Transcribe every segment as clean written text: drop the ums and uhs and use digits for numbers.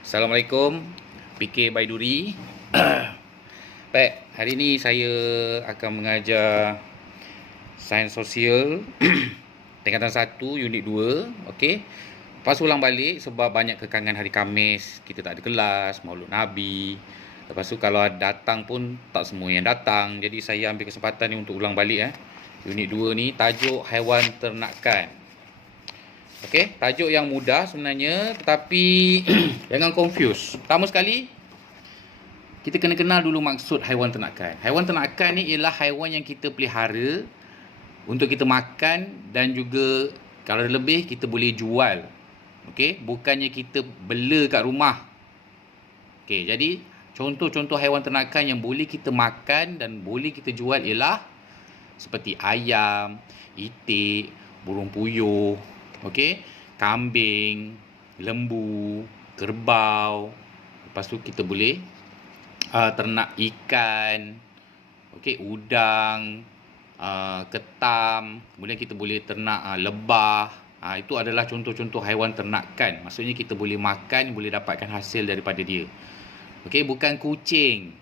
Assalamualaikum, PK Baiduri. Baik, hari ini saya akan mengajar Sains Sosial tingkatan 1, Unit 2. Okey. Lepas ulang balik sebab banyak kekangan hari Khamis, kita tak ada kelas, Maulud Nabi. Lepas tu kalau datang pun tak semua yang datang. Jadi saya ambil kesempatan ni untuk ulang balik Unit 2 ni tajuk haiwan ternakan. Okey, tajuk yang mudah sebenarnya tetapi jangan confuse. Pertama sekali, kita kena kenal dulu maksud haiwan ternakan. Haiwan ternakan ni ialah haiwan yang kita pelihara untuk kita makan dan juga kalau lebih kita boleh jual. Okey, bukannya kita bela kat rumah. Okey, jadi contoh-contoh haiwan ternakan yang boleh kita makan dan boleh kita jual ialah seperti ayam, itik, burung puyuh, okey, kambing, lembu, kerbau. Lepas tu kita boleh ternak ikan, okey, udang, ketam. Kemudian kita boleh ternak lebah. Itu adalah contoh-contoh haiwan ternakan. Maksudnya kita boleh makan, boleh dapatkan hasil daripada dia. Okey, bukan kucing.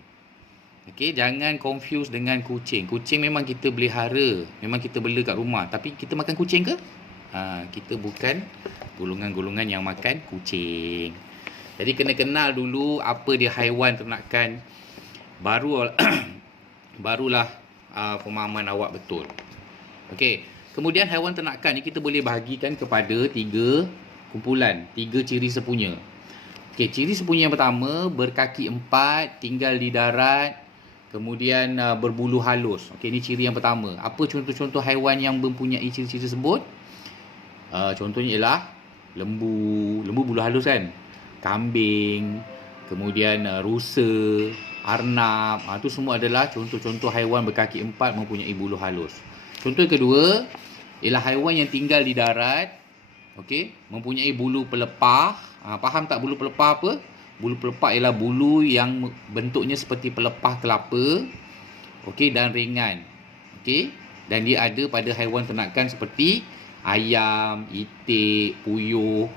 Okey, jangan confuse dengan kucing. Kucing memang kita pelihara, memang kita bela kat rumah. Tapi kita makan kucing ke? Kita bukan golongan-golongan yang makan kucing. Jadi kena kenal dulu apa dia haiwan ternakan. Barulah pemahaman awak betul. Okey. Kemudian haiwan ternakan ni kita boleh bahagikan kepada 3 kumpulan, 3 ciri sepunya. Okey, ciri sepunya yang pertama berkaki 4, tinggal di darat, kemudian berbulu halus. Okey, ini ciri yang pertama. Apa contoh-contoh haiwan yang mempunyai ciri-ciri tersebut? Contohnya ialah lembu bulu halus kan, kambing, kemudian rusa, arnab. Itu semua adalah contoh-contoh haiwan berkaki 4 mempunyai bulu halus. Contoh yang kedua ialah haiwan yang tinggal di darat, okey, mempunyai bulu pelepah. Faham tak bulu pelepah apa? Bulu pelepah ialah bulu yang bentuknya seperti pelepah kelapa, okey, dan ringan. Okey, dan dia ada pada haiwan ternakan seperti ayam, itik, puyuh.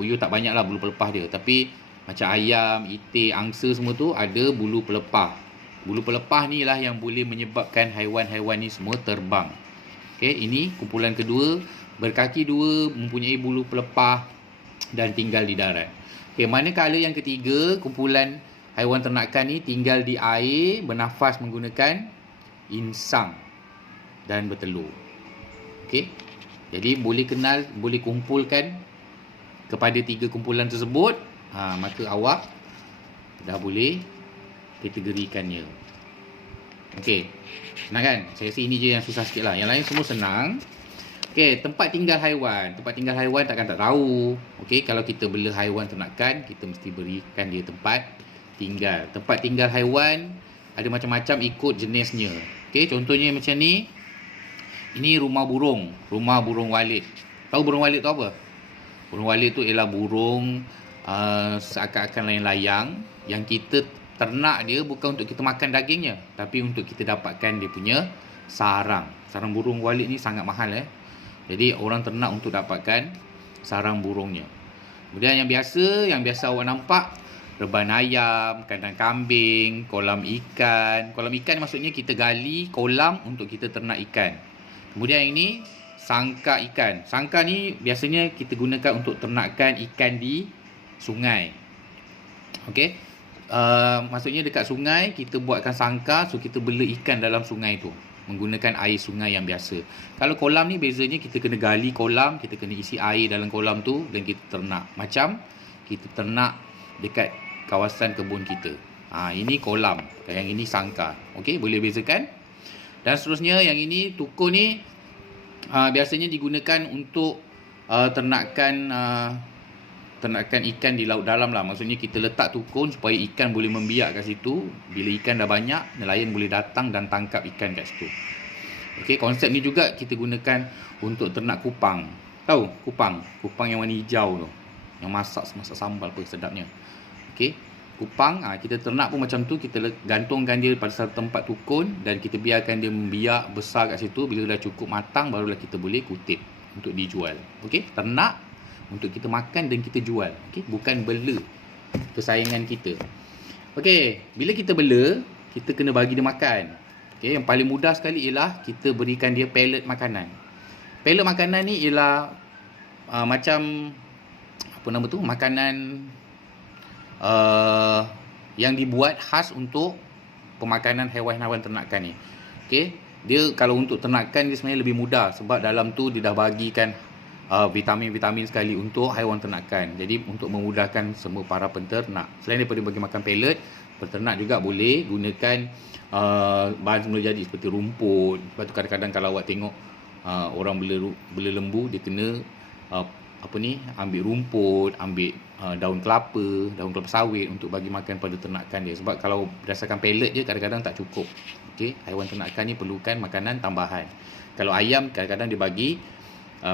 Puyuh tak banyaklah bulu pelepah dia, tapi macam ayam, itik, angsa semua tu ada bulu pelepah. Bulu pelepah ni lah yang boleh menyebabkan haiwan-haiwan ni semua terbang. Okey, ini kumpulan kedua, berkaki 2, mempunyai bulu pelepah dan tinggal di darat. Okey, manakala yang ketiga, kumpulan haiwan ternakan ni tinggal di air, bernafas menggunakan insang dan bertelur. Okey, jadi boleh kenal, boleh kumpulkan kepada 3 kumpulan tersebut, maka awak dah boleh kategorikannya. Okey, senang kan? Saya rasa ini je yang susah sikit lah. Yang lain semua senang. Okey, tempat tinggal haiwan. Tempat tinggal haiwan takkan tak tahu. Okey, kalau kita bela haiwan ternakan, kita mesti berikan dia tempat tinggal. Tempat tinggal haiwan ada macam-macam ikut jenisnya. Okey, contohnya macam ni. Ini rumah burung walit. Tahu burung walit tu apa? Burung walit tu ialah burung seakan-akan layang-layang yang kita ternak dia bukan untuk kita makan dagingnya, tapi untuk kita dapatkan dia punya sarang. Sarang burung walit ni sangat mahal Jadi orang ternak untuk dapatkan sarang burungnya. Kemudian yang biasa awak nampak, reban ayam, kandang kambing, kolam ikan. Kolam ikan maksudnya kita gali kolam untuk kita ternak ikan. Kemudian yang ini sangka ikan. Sangka ni biasanya kita gunakan untuk ternakan ikan di sungai. Okey. Maksudnya dekat sungai kita buatkan sangka, so kita bela ikan dalam sungai tu menggunakan air sungai yang biasa. Kalau kolam ni bezanya kita kena gali kolam, kita kena isi air dalam kolam tu dan kita ternak. Macam kita ternak dekat kawasan kebun kita. Ini kolam, yang ini sangka. Okey, boleh bezakan? Dan seterusnya yang ini tukun ni biasanya digunakan untuk ternakan ikan di laut dalam lah. Maksudnya kita letak tukun supaya ikan boleh membiak kat situ. Bila ikan dah banyak, nelayan boleh datang dan tangkap ikan kat situ. Okey, konsep ni juga kita gunakan untuk ternak kupang. Tahu kupang? Kupang yang warna hijau tu. Yang masak sambal pun sedapnya. Okey, kupang kita ternak pun macam tu. Kita gantungkan dia pada satu tempat tukun dan kita biarkan dia membiak besar kat situ. Bila dah cukup matang, barulah kita boleh kutip untuk dijual. Okey, ternak untuk kita makan dan kita jual. Okey, bukan bela. kesayangan kita. Okey, bila kita bela, kita kena bagi dia makan. Okey, yang paling mudah sekali ialah kita berikan dia pellet makanan. Pellet makanan ni ialah macam apa nama tu? Makanan yang dibuat khas untuk pemakanan haiwan-haiwan ternakan ni. Okey, dia kalau untuk ternakan dia sebenarnya lebih mudah sebab dalam tu dia dah bagikan vitamin-vitamin sekali untuk haiwan ternakan. Jadi untuk memudahkan semua para penternak. Selain daripada bagi makan pellet, peternak juga boleh gunakan bahan semula jadi seperti rumput. Sebab tu kadang-kadang kalau awak tengok orang bela lembu, dia kena ambil rumput, ambil daun kelapa sawit untuk bagi makan pada ternakan dia. Sebab kalau berdasarkan pellet je kadang-kadang tak cukup. Okey, haiwan ternakan ni perlukan makanan tambahan. Kalau ayam kadang-kadang dia bagi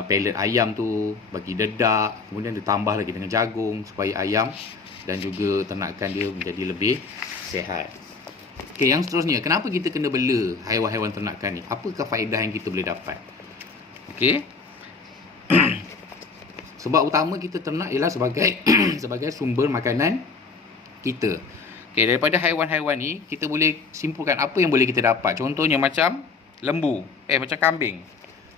pellet ayam tu, bagi dedak, kemudian ditambah lagi dengan jagung supaya ayam dan juga ternakan dia menjadi lebih sihat. Okey, yang seterusnya, kenapa kita kena bela haiwan-haiwan ternakan ni? Apakah faedah yang kita boleh dapat? Okey. Sebab utama kita ternak ialah sebagai sebagai sumber makanan kita. Okey, daripada haiwan-haiwan ni kita boleh simpulkan apa yang boleh kita dapat. Contohnya macam lembu, macam kambing.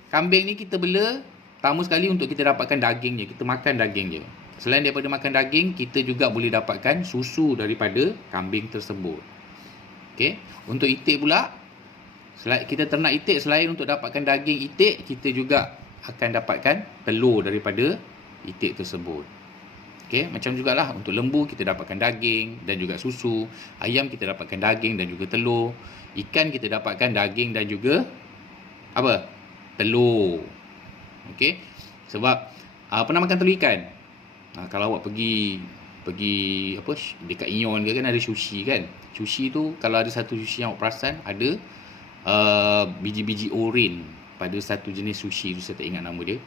Kambing ni kita bela pertama sekali untuk kita dapatkan dagingnya, kita makan dagingnya. Selain daripada makan daging, kita juga boleh dapatkan susu daripada kambing tersebut. Okey, untuk itik pula, kita ternak itik, selain untuk dapatkan daging itik, kita juga akan dapatkan telur daripada itik tersebut. Okey, macam jugalah untuk lembu kita dapatkan daging dan juga susu, ayam kita dapatkan daging dan juga telur, ikan kita dapatkan daging dan juga apa? Telur. Okey, sebab pernah makan telur ikan? Kalau awak pergi apa dekat Ion ke kan ada sushi kan. Sushi tu kalau ada satu sushi yang awak perasan ada biji-biji oren pada satu jenis sushi tu, saya tak ingat nama dia.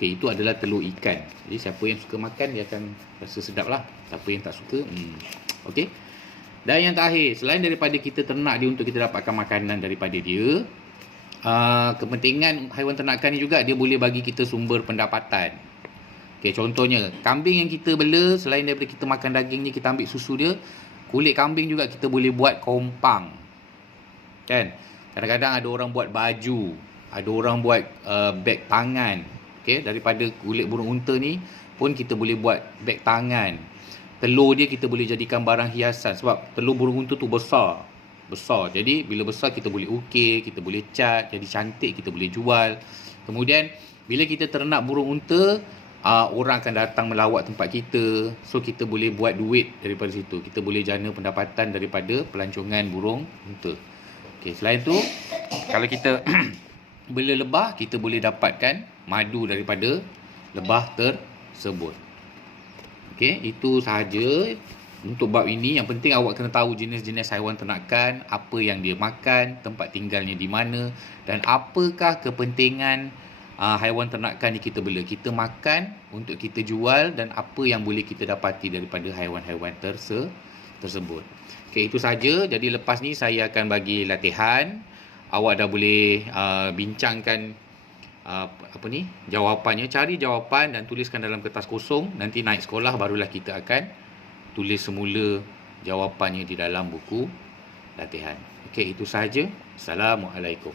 Okey, itu adalah telur ikan. Jadi siapa yang suka makan dia akan rasa sedap lah. Siapa yang tak suka okey. Dan yang terakhir, selain daripada kita ternak dia untuk kita dapatkan makanan daripada dia, kepentingan haiwan ternakan ni juga dia boleh bagi kita sumber pendapatan. Okey, contohnya kambing yang kita bela, selain daripada kita makan dagingnya, kita ambil susu dia, kulit kambing juga kita boleh buat kompang. Kan? Kadang-kadang ada orang buat baju, ada orang buat beg tangan. Okey, daripada kulit burung unta ni pun kita boleh buat beg tangan. Telur dia kita boleh jadikan barang hiasan sebab telur burung unta tu besar. Jadi bila besar kita boleh ukir, kita boleh cat, jadi cantik, kita boleh jual. Kemudian bila kita ternak burung unta, orang akan datang melawat tempat kita. So kita boleh buat duit daripada situ. Kita boleh jana pendapatan daripada pelancongan burung unta. Okey, selain tu kalau kita bela lebah, kita boleh dapatkan madu daripada lebah tersebut. Okey, itu sahaja untuk bab ini. Yang penting awak kena tahu jenis-jenis haiwan ternakan, apa yang dia makan, tempat tinggalnya di mana, dan apakah kepentingan haiwan ternakan yang kita bela. Kita makan untuk kita jual dan apa yang boleh kita dapati daripada haiwan-haiwan tersebut. Okey, itu saja. Jadi lepas ni saya akan bagi latihan. Awak dah boleh bincangkan jawapannya. Cari jawapan dan tuliskan dalam kertas kosong. Nanti naik sekolah barulah kita akan tulis semula jawapannya di dalam buku latihan. Okey, itu sahaja. Assalamualaikum.